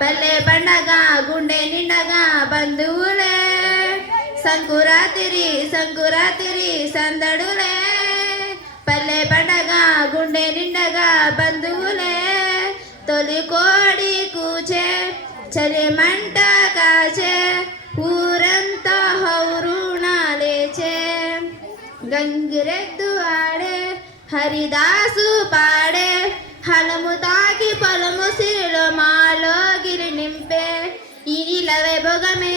ಪಲ್ಲೆ ಬಣ್ಣಗ, ಗುಂಡೆ ನಿಣ್ಣಗ ಬಂದೂಳೆ. ಸಂಕುರಾತಿರಿ ಸಂಕುರಾತಿರಿ ಸಂದಡುಲೆ ಪಲ್ಲೆ ಬಣ್ಣಗ, ಗುಂಡೆ ನಿಣ್ಣಗ ಬಂದೂಲೆ ತೊಲಿ ಕೋಡಿ ಕೂಚೆ ಚಲಿ ಮಂಟ ಕಾಚೆ. ಊರಂತ ಹೌರುಣಾಲೇಚೆ ಗಂಗಿರೆದ್ದು ಆಡೆ ಹರಿದಾಸು ಪಾಡೆ. హలము తాకి పొలము సిరిలో మాలో గిరి నింపే. ఇదిల వైభోగమే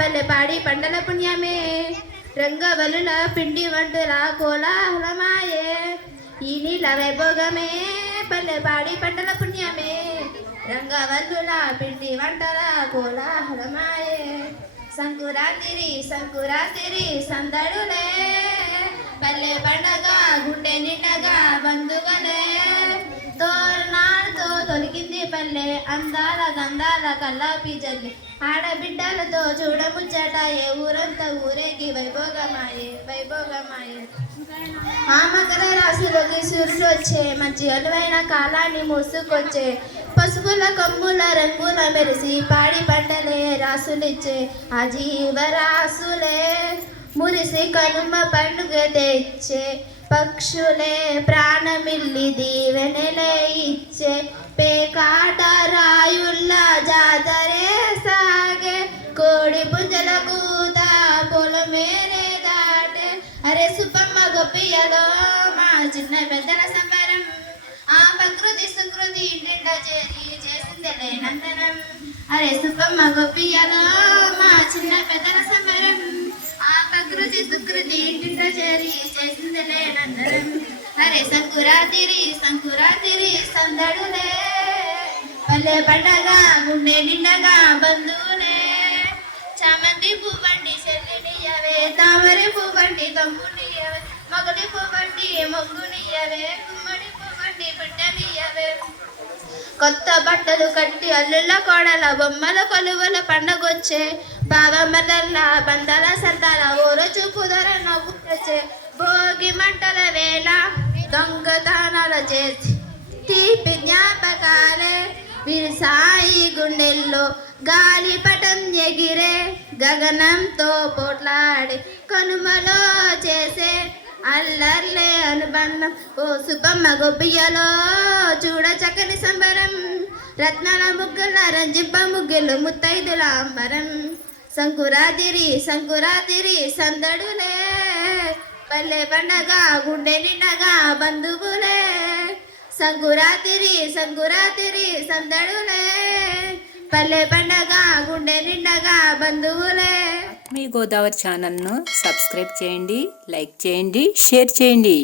పల్లె పాడి పంటల పుణ్యమే. రంగవలుల పిండి వంటల కోలాహలమాయే. ఈ వైభోగమే పల్లె పాడి పంటల పుణ్యమే. రంగవల్లుల పిండి వంటల కోలాహలమాయే. సంకురాతిరి సంకురాతిరి సందడులే. పల్లె పండగ గుండె నిండగా బంధువులే. పల్లె అందాల గంధాల కల్లాపి జల్లి. ఆడబిడ్డలతో చూడముచ్చట ఏ ఊరంతా ఊరేగి వైభోగమాయే వైభోగమాయే. ఆ మకర రాశిలోకి సూర్యుడు వచ్చే మంచి అనువైన కాలాన్ని మూసుకొచ్చే పసుపుల కమ్ముల రంగుల మెరిసి పాడి పంటలే రాసులిచ్చే ఆ జీవరాసులే మురిసి కనుమ పండుగ తెచ్చే పక్షులే ప్రాణమిల్లి దీవెనలే ఇచ్చే. పేకాట జాతరే సాగే. కోడి పుంజల కూత పొలమేరే దాటే. అరే సుబ్బమ్మ గొప్పియలో మా చిన్న పెద్దల సంబరం. ఆ ప్రకృతి సుకృతి ఇంటింట చేరి చేసిందిలే నందనం అరే సుబ్బమ్మ గొప్పియలో మా చిన్న పెద్దల సంబరం. ఆ ప్రకృతి సుకృతి ఇంటింట చేరి చేసిందిలే నందనం అరే సంకురాతిరి పల్లె పండగ గుండె నిండగా బంధువులే. చామంతి పువ్వండి చెల్లినియవే తామరి పువ్వండి తమ్మునియవే మొగలి పువ్వండి మొగ్గునియవే గుమ్మడి పువ్వండి బిడ్డనియవే కొత్త బట్టలు కట్టి అల్లుళ్ళ కోడల బొమ్మల కొలువల పండగొచ్చే. బావమ్మదల్ల బండల సర్దాల ఊర చూపు ధర నవ్వుకొచ్చే. భోగి మంటల వేళ దొంగతనాల చేసి. తీపి జ్ఞాపకాలే వీరి సాయి గుండెల్లో గాలిపటం ఎగిరే గగనంతో పోట్లాడే కనుమలో చేసే అల్లర్లే అనుబంధం. ఓ సుబ్బమ్మ గొప్పియలో చూడ చక్కని సంబరం. రత్నాల ముగ్గుల రంజింప ముగ్గులు ముత్తైదుల అంబరం. సంకురాతిరి సంకురాతిరి సందడులే. పల్లె పండగ గుండె నిండగా బంధువులే. సంగురాతిరి సంగురాతిరి సందడులే. పల్లె పండగ గుండె నిండగా బంధువులే. మీ గోదావరి ఛానల్ను సబ్స్క్రైబ్ చేయండి లైక్ చేయండి షేర్ చేయండి.